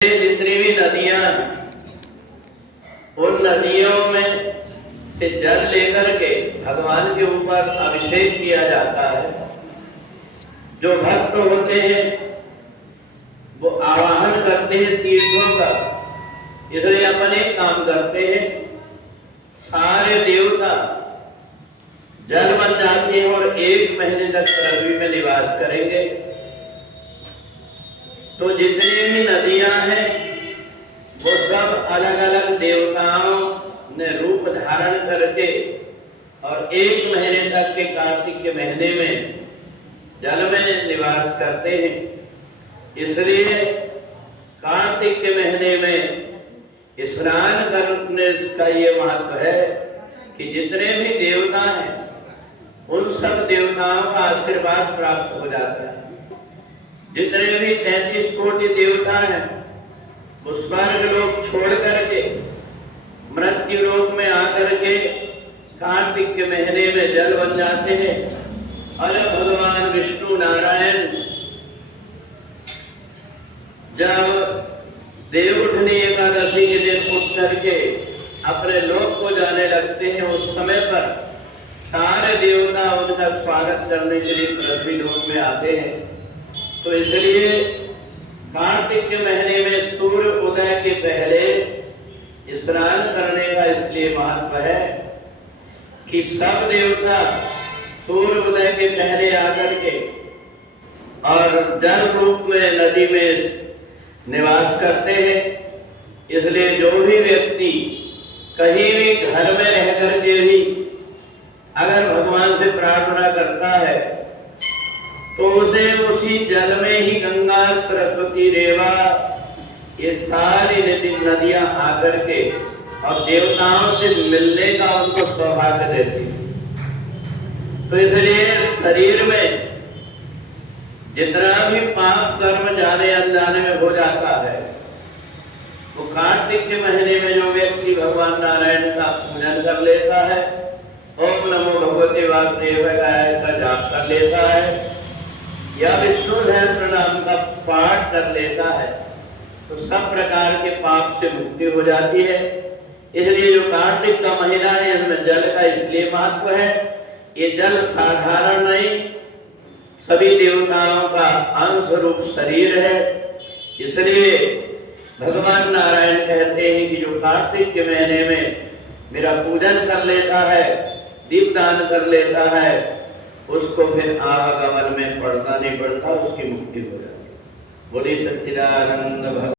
जितनी भी नदियां हैं उन नदियों में से जल लेकर के भगवान के ऊपर अभिषेक किया जाता है। जो भक्त होते हैं वो आवाहन करते हैं तीर्थों का, इसलिए अपन एक काम करते हैं, सारे देवता जल बन जाते हैं और 1 महीने तक पृथ्वी में निवास करेंगे। तो जितनी भी नदियां हैं वो सब अलग अलग देवताओं ने रूप धारण करके और 1 महीने तक के कार्तिक के महीने में जल में निवास करते हैं। इसलिए कार्तिक के महीने में स्नान करने का ये महत्व है कि जितने भी देवता हैं उन सब देवताओं का आशीर्वाद प्राप्त हो जाता है। जितने भी 33 कोटि देवता हैं वो स्वर्ग लोक छोड़ करके मृत्यु लोक में आकर के कार्तिक के महीने में जल बन जाते हैं। और भगवान विष्णु नारायण जब देवउठनी एकादशी के दिन उठ करके अपने लोक को जाने लगते हैं, उस समय पर सारे देवता उनका स्वागत करने के लिए पृथ्वी लोक में आते हैं। तो इसलिए कार्तिक के महीने में सूर्य उदय के पहले स्नान करने का इसलिए महत्व है कि सब देवता सूर्य उदय के पहले आकर के और जल रूप में नदी में निवास करते हैं। इसलिए जो भी व्यक्ति कहीं भी घर में रह करके भी अगर भगवान से प्रार्थना करता है तो उसे उसी जल में ही गंगा, सरस्वती, रेवा ये सारी नदियां आकर के और देवताओं से मिलने का उनको सौभाग्य देती। तो इसलिए शरीर में जितना भी पाप कर्म जाने अनजाने में हो जाता है वो कार्तिक के महीने में जो व्यक्ति भगवान नारायण का पूजन कर लेता है, ओम नमो भगवते वासुदेवाय का जाप कर लेता है या विष्णु सहस्त्र नाम का पाठ कर लेता है तो सब प्रकार के पाप से मुक्ति हो जाती है। इसलिए जो कार्तिक का महीना है इसमें जल का इसलिए महत्व है, ये जल साधारण नहीं, सभी देवताओं का अंश रूप शरीर है। इसलिए भगवान नारायण कहते हैं कि जो कार्तिक के महीने में मेरा पूजन कर लेता है, दीपदान कर लेता है, उसको फिर आवागमन में पड़ना नहीं पड़ता, उसकी मुक्ति हो जाती है। बोली सच्चिदानंद भगवान।